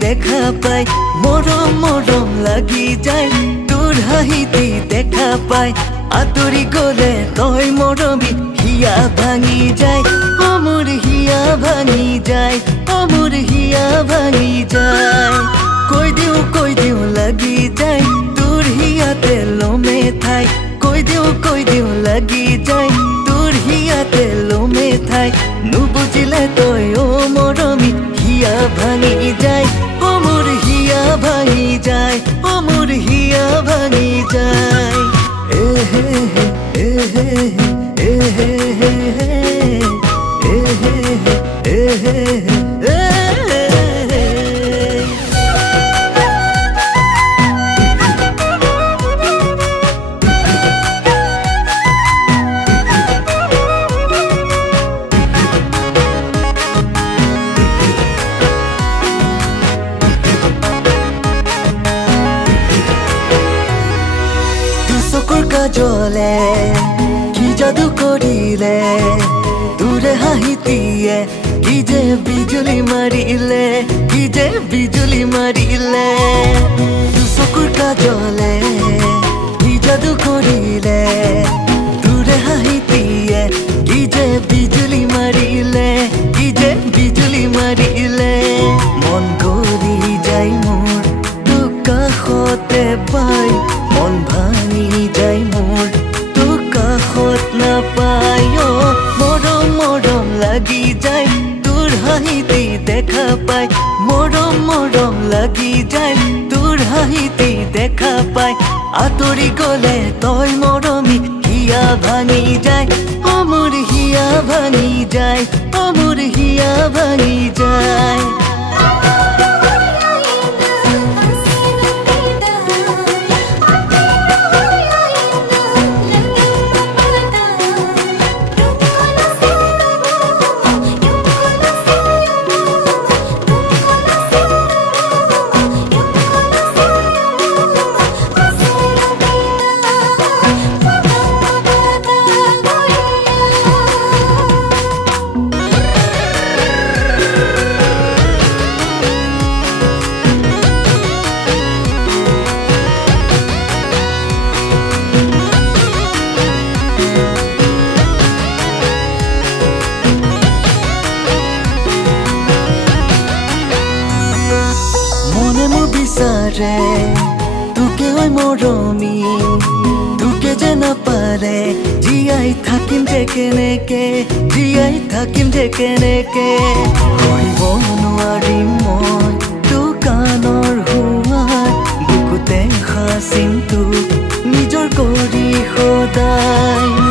দেখা পাই মৰম মৰম লাগি যায় তোৰ হাঁহিতি দেখা পাই আতৰি গলে তই মৰমি হিয়া ভাঙি যায় ও মোৰ হিয়া ভাঙি যায় ও মোৰ হিয়া ভাঙি যায় কৈ দিও লাগি যায় তোৰ হিয়াতে লমে ঠাই কৈ দিও লাগি যায় তোৰ হিয়াতে লমে ঠাই নুবুজিলে তই ও মৰমি হিয়া ভাঙি যায় ও মোৰ হিয়া ভাঙি যায় ও মোৰ হিয়া ভাঙি যায় এহে এহে এহে এহে এহে কাজলে কি জাদু করিলে তোরে হাঁহিতিয়ে কি যে বিজুলি মারিলে কি যে বিজুলি মারিলে চকুর কাজলে কি জাদু করিলে তোরে হাঁহিতিয়ে কি যে বিজুলি মারিলে কি যে বিজুলি মারিলে মন গলি যাই মোর তোক কাষতে পাই মন ভাঙি যাই মোর তোক কাষত নাপাই মৰম মৰম লাগি যায় তোৰ হাঁহিতি দেখা পাই মৰম মৰম লাগি যায় তোৰ হাঁহিতি দেখা পাই আতৰি গলে তই মৰমি হিয়া ভাঙি যায় ও মোৰ হিয়া ভাঙি যায় ও মোৰ হিয়া ভাঙি যায় তোকে ওই মৰমি তোকে যে নাপালে জীয়াই থাকিম যে কেনেকে জীয়াই থাকিম যে কেনেকে কৰিব নোৱাৰিম মই দোকানৰ হোৱাত বুকুতে সাচিম তোক নিজৰ কৰি সদায়